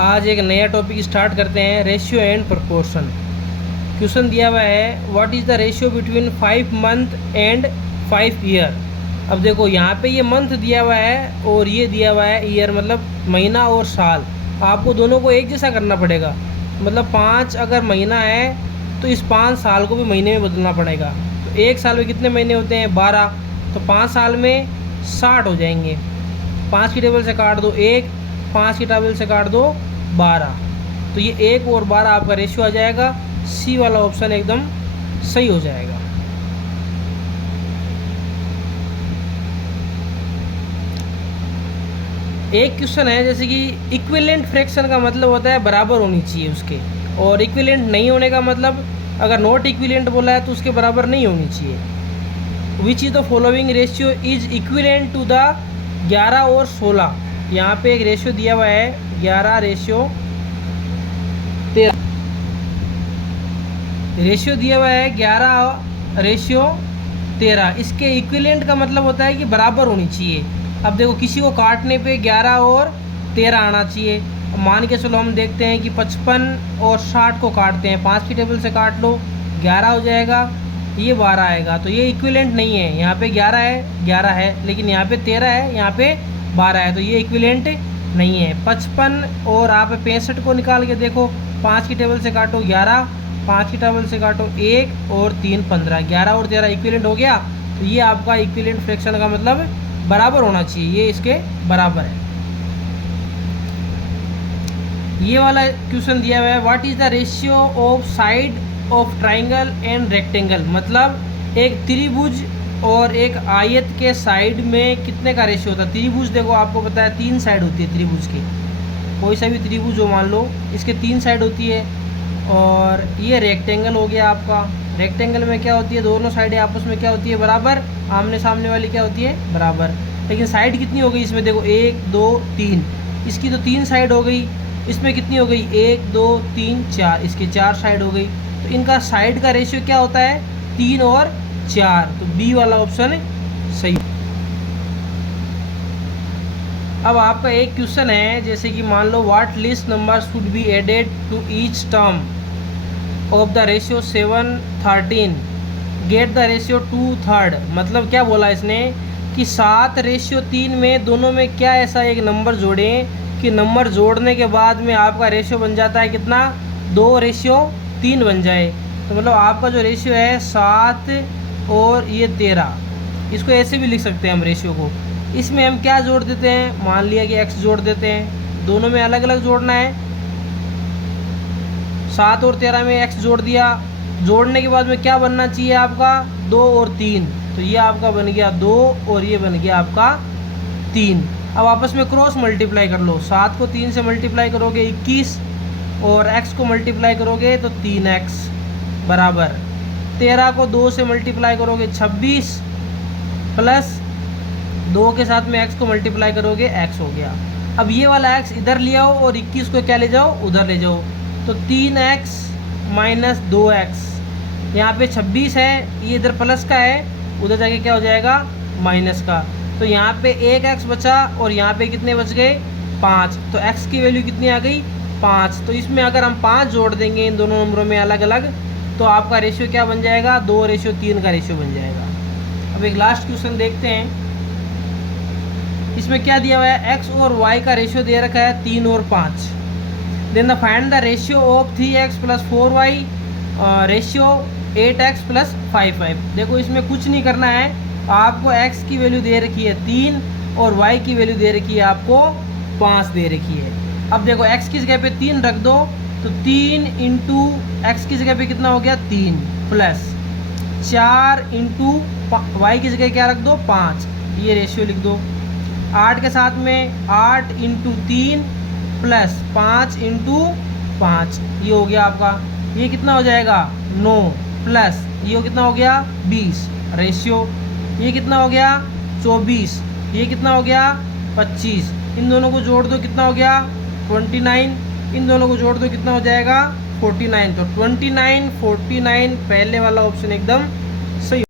आज एक नया टॉपिक स्टार्ट करते हैं, रेशियो एंड प्रोपोर्शन। क्वेश्चन दिया हुआ है, what is the ratio between 5 month and 5 year. अब देखो यहाँ पे ये मंथ दिया हुआ है और ये दिया हुआ है ईयर, मतलब महीना और साल। आपको दोनों को एक जैसा करना पड़ेगा। मतलब 5 अगर महीना है तो इस 5 साल को भी महीने में बदलना पड़ेगा। तो एक साल में कितने महीने होते हैं? 12। तो 5 साल में 60 हो जाएंगे। 5 की टेबल से काट दो 1, 5 की टेबल से काट दो 12। तो ये 1 और 12 आपका रेशियो आ जाएगा। सी वाला ऑप्शन एकदम सही हो जाएगा। एक क्वेश्चन है जैसे कि इक्विवेलेंट फ्रैक्शन का मतलब होता है बराबर होनी चाहिए उसके, और इक्विवेलेंट नहीं होने का मतलब अगर नॉट इक्विवेलेंट बोला है तो उसके बराबर नहीं होनी चाहिए। Which is the following ratio is equivalent to the 11 और 16। यहाँ पे एक रेशियो दिया हुआ है 11 रेशियो 13। रेशियो दिया हुआ है 11 रेशियो 13। इसके इक्विवेलेंट का मतलब होता है कि बराबर होनी चाहिए। अब देखो किसी को काटने पे 11 और 13 आना चाहिए। अब मान के चलो हम देखते हैं कि 55 और 60 को काटते हैं। 5 की टेबल से काट लो 11 हो जाएगा, ये 12 आएगा। तो ये इक्विवेलेंट नहीं है। यहाँ पे 11 है लेकिन यहाँ पे 13 है, यहाँ पे 12 है, तो ये इक्विवेलेंट नहीं है। 55 और आप 65 को निकाल के देखो। 5 की टेबल से काटो 11, 5 की टेबल से काटो 1 और 3 15। 11 और 13 इक्विवेलेंट हो गया। तो ये आपका इक्विवेलेंट फ्रैक्शन का मतलब बराबर होना चाहिए, ये इसके बराबर है। ये वाला क्वेश्चन दिया हुआ है, what is the ratio of side of triangle and rectangle. मतलब एक त्रिभुज और एक आयत के साइड में कितने का रेशियो होता है। त्रिभुज देखो आपको पता है 3 साइड होती है त्रिभुज की। कोई सा भी त्रिभुज हो मान लो, इसके 3 साइड होती है। और ये रेक्टेंगल हो गया आपका। रेक्टेंगल में क्या होती है, दोनों साइडें आपस में क्या होती है, बराबर। आमने सामने वाली क्या होती है, बराबर। लेकिन साइड कितनी हो गई इसमें, देखो 1 2 3। इसकी तो 3 साइड हो गई। इसमें कितनी हो गई, 1 2 3 4। इसकी 4 साइड हो गई। तो इनका साइड का रेशियो क्या होता है, 3 और 4। तो बी वाला ऑप्शन सही। अब आपका एक क्वेश्चन है जैसे कि मान लो, what least number should be added to each term of the ratio 7:13 get the ratio 2/3। मतलब क्या बोला इसने कि 7 रेशियो 3 में दोनों में क्या ऐसा एक नंबर जोड़ें कि नंबर जोड़ने के बाद में आपका रेशियो बन जाता है कितना, 2:3 बन जाए। तो मतलब आपका जो रेशियो है 7 और ये 13, इसको ऐसे भी लिख सकते हैं हम रेशियो को। इसमें हम क्या जोड़ देते हैं, मान लिया कि x जोड़ देते हैं। दोनों में अलग अलग जोड़ना है। 7 और 13 में x जोड़ दिया। जोड़ने के बाद में क्या बनना चाहिए आपका, 2 और 3। तो ये आपका बन गया 2 और ये बन गया आपका 3। अब आपस में क्रॉस मल्टीप्लाई कर लो। 7 को 3 से मल्टीप्लाई करोगे 21 और x को मल्टीप्लाई करोगे तो 3x बराबर। 13 को 2 से मल्टीप्लाई करोगे 26 प्लस 2 के साथ में x को मल्टीप्लाई करोगे x हो गया। अब ये वाला x इधर ले आओ और 21 को क्या ले जाओ, उधर ले जाओ। तो 3x माइनस 2x, यहाँ पे 26 है, ये इधर प्लस का है, उधर जाके क्या हो जाएगा, माइनस का। तो यहाँ पे 1x बचा और यहाँ पे कितने बच गए, 5। तो x की वैल्यू कितनी आ गई, 5। तो इसमें अगर हम 5 जोड़ देंगे इन दोनों नंबरों में अलग अलग, तो आपका रेशियो क्या बन जाएगा, 2:3 का रेशियो बन जाएगा। अब एक लास्ट क्वेश्चन देखते हैं। इसमें क्या दिया हुआ है, x और y का रेशियो दे रखा है 3 और 5। Then the find the ratio of 3x plus 4y ratio 8x plus 5y। देखो इसमें कुछ नहीं करना है, आपको x की वैल्यू दे रखी है 3 और y की वैल्यू दे रखी है आपको 5 दे रखी है। अब देखो x की जगह पे 3 रख दो, तो 3 इंटू एक्स की जगह पे कितना हो गया, 3 प्लस 4 इंटू वाई की जगह क्या रख दो, 5। ये रेशियो लिख दो। 8 के साथ में 8 इंटू 3 प्लस 5 इंटू 5, ये हो गया आपका। ये कितना हो जाएगा, 9 प्लस ये कितना हो गया, 20 रेशियो। ये कितना हो गया, 24। ये कितना हो गया, 25। इन दोनों को जोड़ दो, कितना हो गया, 29। इन दोनों को जोड़ दो, कितना हो जाएगा, 49। तो 29 49 पहले वाला ऑप्शन एकदम सही।